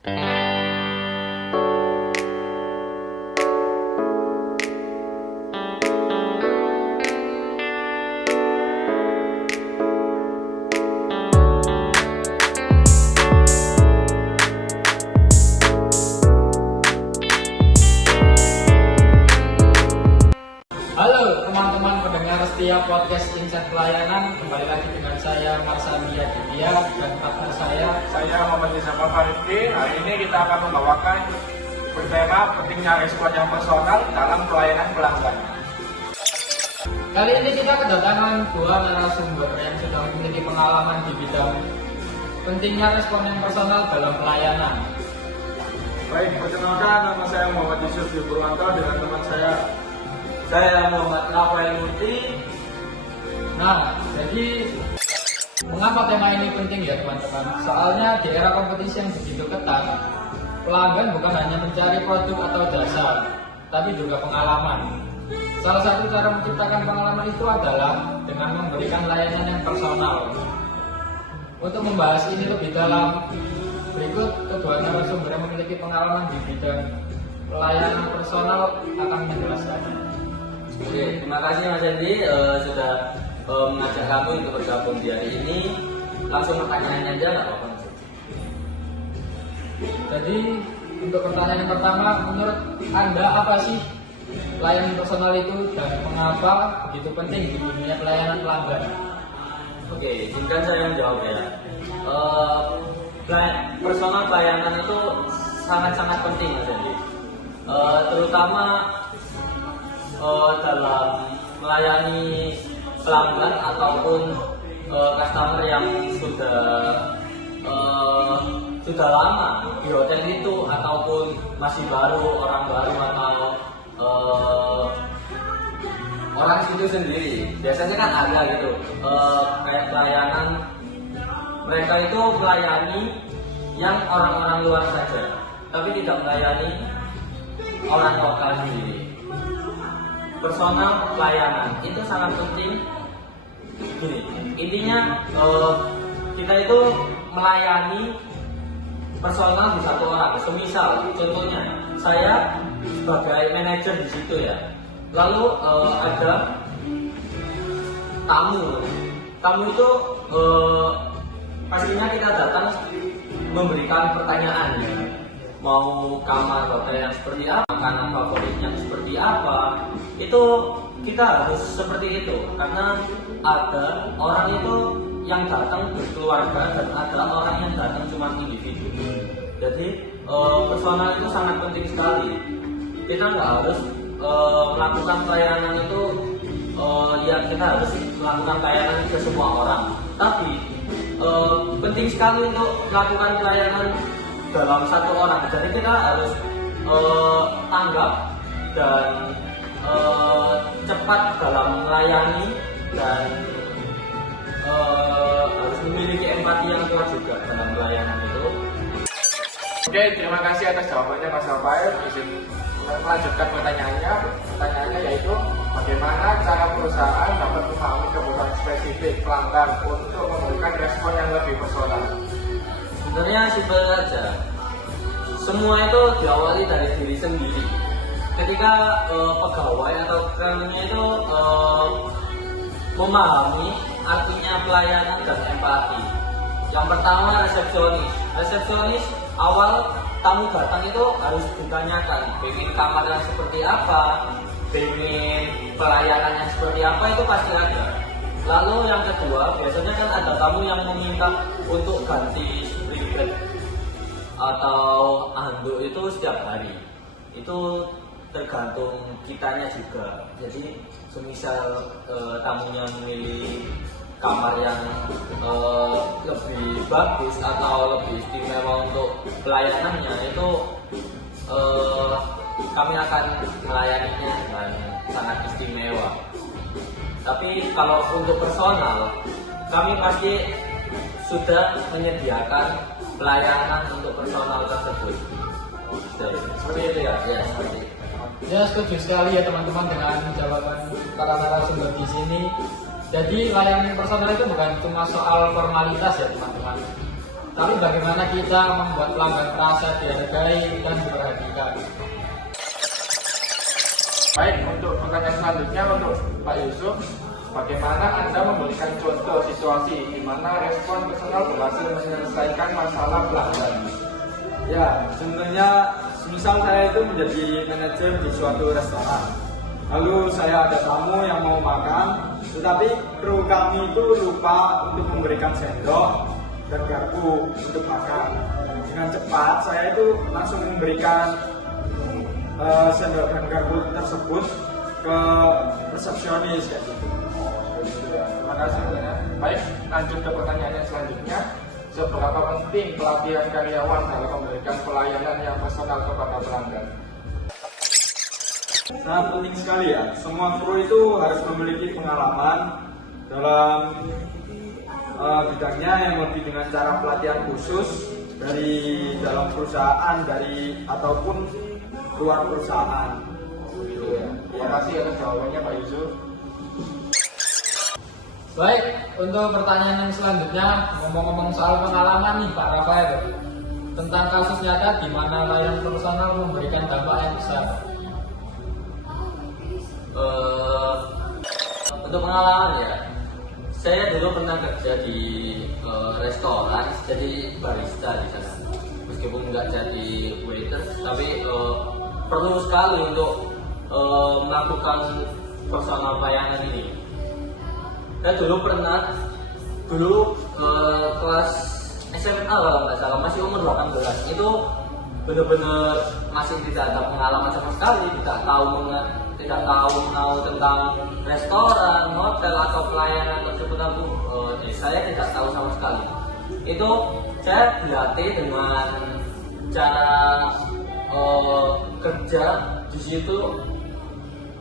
Halo teman-teman pendengar setia podcast Insight Pelayanan, kembali lagi dengan saya Marsandia Didia dan partner saya Muhammad Rizal Farifki. Hari ini kita akan membawakan bertema pentingnya respon yang personal dalam pelayanan pelanggan. Kali ini kita kedatangan dua narasumber yang sudah memiliki pengalaman di bidang pentingnya respon yang personal dalam pelayanan. Baik, perkenalkan, nama saya Muhammad Yusuf Purwanto dengan teman saya Muhammad Rafael Murti. Nah, jadi mengapa tema ini penting ya teman-teman? Soalnya di era kompetisi yang begitu ketat, pelanggan bukan hanya mencari produk atau jasa, tapi juga pengalaman. Salah satu cara menciptakan pengalaman itu adalah dengan memberikan layanan yang personal. Untuk membahas ini lebih dalam, berikut kedua narasumber yang memiliki pengalaman di bidang pelayanan personal akan menjelaskannya. Oke, terima kasih Mas Hendy sudah mengajak kami untuk bergabung di hari ini. Langsung pertanyaannya aja nggak apa-apa Mas? Jadi untuk pertanyaan yang pertama, menurut Anda apa sih layanan personal itu dan mengapa begitu penting di dunia pelayanan pelanggan? Oke, izinkan saya menjawab ya. Personal pelayanan itu sangat-sangat penting Mas Hendy. Terutama dalam melayani pelanggan ataupun customer yang sudah lama di hotel itu ataupun masih baru, orang baru atau orang situ sendiri. Biasanya kan ada gitu kayak pelayanan, mereka itu melayani yang orang-orang luar saja, tapi tidak melayani orang lokal sendiri. Personal pelayanan itu sangat penting. Gini, intinya kita itu melayani personal di satu orang. Semisal, contohnya saya sebagai manajer di situ ya. Lalu ada tamu itu pastinya kita datang memberikan pertanyaan ya. Mau kamar hotel yang seperti apa, makanan favoritnya seperti apa, itu kita harus seperti itu karena ada orang itu yang datang berkeluarga dan ada orang yang datang cuma individu. Jadi personal itu sangat penting sekali. Kita nggak harus melakukan pelayanan itu ya kita harus melakukan pelayanan ke semua orang, tapi penting sekali untuk melakukan pelayanan dalam satu orang. Jadi kita harus tanggap dan cepat dalam melayani dan harus memiliki empati yang kuat juga dalam pelayanan itu. Oke, terima kasih atas jawabannya Mas Rafael. Izin melanjutkan pertanyaannya yaitu bagaimana cara perusahaan dapat memahami kebutuhan spesifik pelanggan untuk memberikan respon yang lebih personal. Sebenarnya simpel saja. Semua itu diawali dari diri sendiri. Ketika pegawai atau krennya itu memahami artinya pelayanan dan empati. Yang pertama resepsionis awal tamu datang itu harus ditanyakan ingin kamar yang seperti apa, ingin pelayanan yang seperti apa, itu pasti ada. Lalu yang kedua, biasanya kan ada tamu yang meminta untuk ganti sprinkler atau handuk itu setiap hari. Itu tergantung kitanya juga. Jadi semisal tamunya memilih kamar yang lebih bagus atau lebih istimewa untuk pelayanannya, itu kami akan melayaninya dengan sangat istimewa. Tapi kalau untuk personal, kami pasti sudah menyediakan pelayanan untuk personal tersebut. Seperti itu ya, seperti itu. Ya, setuju sekali ya teman-teman dengan jawaban para narasumber di sini. Jadi layanan personal itu bukan cuma soal formalitas ya teman-teman, Tapi bagaimana kita membuat pelanggan merasa dihargai dan diperhatikan? Baik, untuk pertanyaan selanjutnya untuk Pak Yusuf, bagaimana Anda memberikan contoh situasi di mana respon personal berhasil menyelesaikan masalah pelanggan? Ya, sebenarnya misal saya itu menjadi manajer di suatu restoran. Lalu saya ada tamu yang mau makan, tetapi kru kami itu lupa untuk memberikan sendok dan garpu untuk makan. Dengan cepat saya itu langsung memberikan sendok dan garpu tersebut ke resepsionis kayak gitu. Terima kasih. Baik, lanjut ke pertanyaan yang selanjutnya. Seberapa penting pelatihan karyawan dalam memberikan pelayanan yang personal kepada pelanggan? Sangat penting sekali ya. Semua kru itu harus memiliki pengalaman dalam bidangnya yang lebih dengan cara pelatihan khusus dari dalam perusahaan ataupun luar perusahaan. Terima kasih atas jawabannya Pak Yusuf. Baik, untuk pertanyaan yang selanjutnya, ngomong-ngomong soal pengalaman nih Pak Rafael, tentang kasus nyata di mana layanan personal memberikan dampak yang besar. Untuk pengalaman ya, saya dulu pernah kerja di restoran jadi barista di sana. Meskipun nggak jadi waiter, tapi perlu sekali untuk melakukan personal pelayanan ini. Saya dulu pernah kelas SMA kalau nggak salah, masih umur 18, itu benar-benar masih tidak ada pengalaman sama sekali, tidak tahu tentang restoran, hotel atau pelayanan tersebut. Saya tidak tahu sama sekali. Itu saya dilatih dengan cara kerja di situ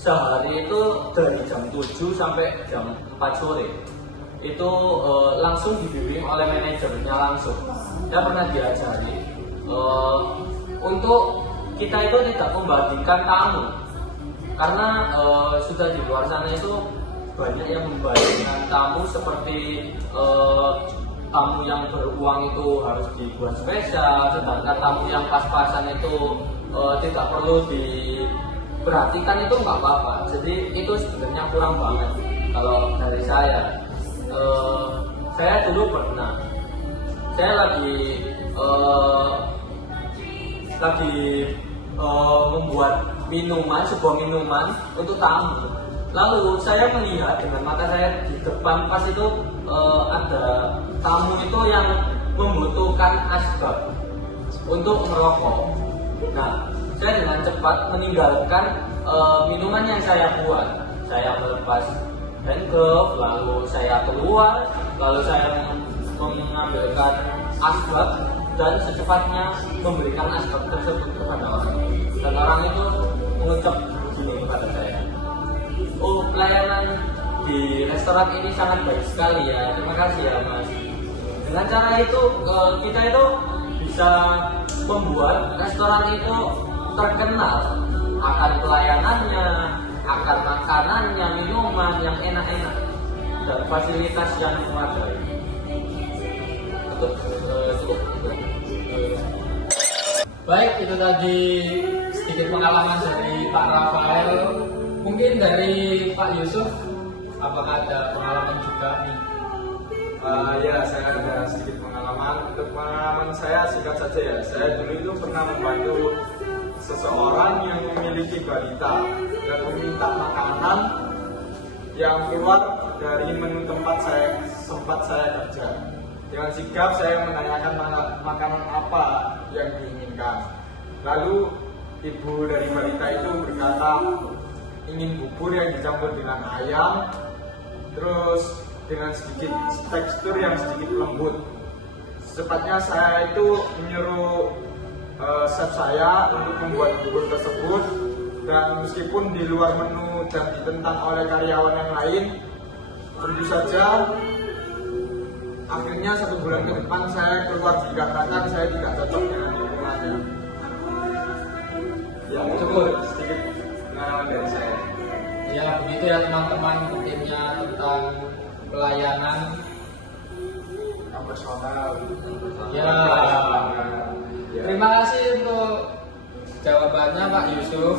sehari itu dari jam 7 sampai jam 4 sore. Itu langsung dibimbing oleh manajernya langsung. Saya pernah diajari untuk kita itu tidak membagikan tamu, karena sudah di luar sana itu banyak yang membagikan tamu seperti tamu yang beruang itu harus dibuat spesial, sedangkan tamu yang pas-pasan itu tidak perlu diperhatikan, itu nggak apa-apa. Jadi itu sebenarnya kurang banget kalau dari saya. Saya dulu pernah, saya lagi membuat sebuah minuman untuk tamu. Lalu saya melihat dengan mata saya di depan pas itu ada tamu itu yang membutuhkan asbak untuk merokok. Nah, saya dengan cepat meninggalkan minuman yang saya buat. Saya melepas handcuff, lalu saya keluar, lalu saya mengambilkan asbak dan secepatnya memberikan asbak tersebut kepada orang. Dan orang itu mengucap begini kepada saya, "Oh, pelayanan di restoran ini sangat baik sekali ya, terima kasih ya Mas." Dengan cara itu kita itu bisa membuat restoran itu terkenal akan pelayanannya, akan makanannya, minuman yang enak-enak, dan fasilitas yang memadai. Baik, itu tadi sedikit pengalaman dari Pak Rafael. Mungkin dari Pak Yusuf, apakah ada pengalaman juga nih? Ya, saya ada sedikit pengalaman. Untuk pengalaman saya singkat saja ya. Saya dulu itu pernah membantu seseorang yang memiliki balita dan meminta makanan yang keluar dari menu tempat saya kerja. Dengan sigap saya menanyakan makanan apa yang diinginkan. Lalu ibu dari balita itu berkata ingin bubur yang dicampur dengan ayam, terus dengan sedikit tekstur yang sedikit lembut. Secepatnya saya itu menyuruh chef saya untuk membuat bubur tersebut, dan meskipun di luar menu dan ditentang oleh karyawan yang lain, tentu saja akhirnya 1 bulan ke depan saya keluar dikatakan saya tidak cocok dengan lingkungannya. Ya, cukup sedikit pengalaman dari saya. Ya, begitu ya teman-teman, pentingnya tentang pelayanan. personal. Ya, terima kasih untuk jawabannya Pak Yusuf.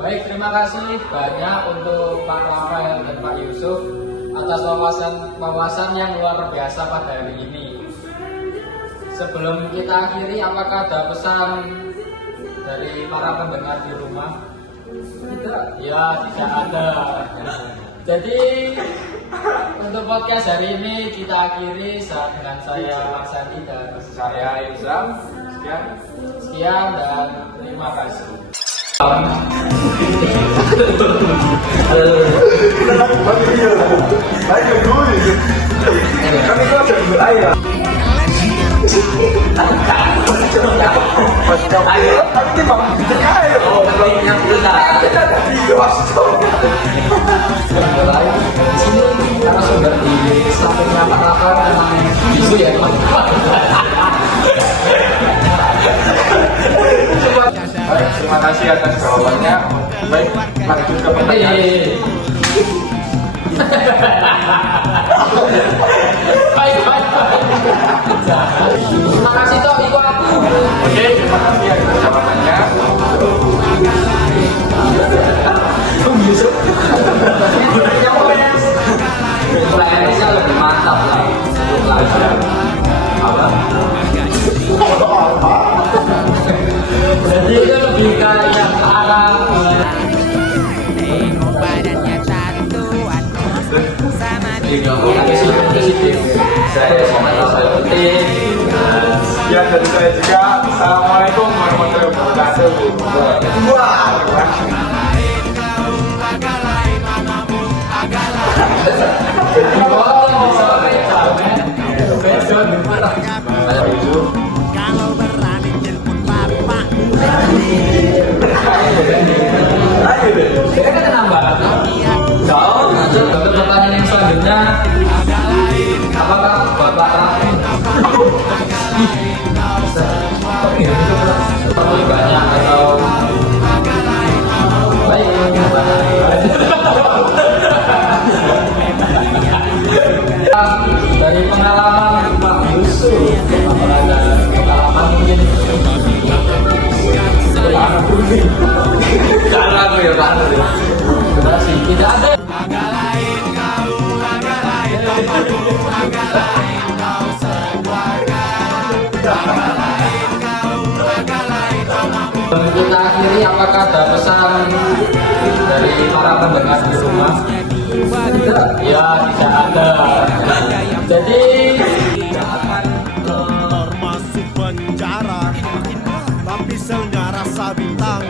Baik, terima kasih banyak untuk Pak Rafael dan Pak Yusuf atas wawasan yang luar biasa pada hari ini. Sebelum kita akhiri, apakah ada pesan dari para pendengar di rumah? Tidak. Ya, tidak ada. Jadi untuk podcast hari ini kita akhiri dengan saya Mas Sandi dan Saya Ilzam, sekian dan terima kasih. Di sini karena sumber di sampingnya Pak Rafael memang bisu ya teman-teman. baik, terima kasih atas jawabannya. Baik, lanjut ke pertanyaan. Baik. Terima kasih toh, Iko. Oke, terima kasih atas jawabannya. Pelayanannya lebih mantap lah untuk pelajar. Apa? Jadi itu lebih kayak ke arah positif. Saya penting. Ya, dari saya juga. Assalamualaikum warahmatullahi wabarakatuh. Wah, Kalau berani jemput bapak. Saya kan nambah. Jauh, lanjut ke pertanyaan yang selanjutnya. Apakah Bapak Raffi lebih banyak atau baik? Dari pengalaman Pak Yusuf, apakah ada pengalaman mungkin? Karena aku ya Pak. Sudah sih, tidak ada. Kita akhiri, apakah ada pesan dari para pendengar di rumah? Tidak. Ya, tidak ada. Jadi Termasuk penjara, tapi selnya rasa bintang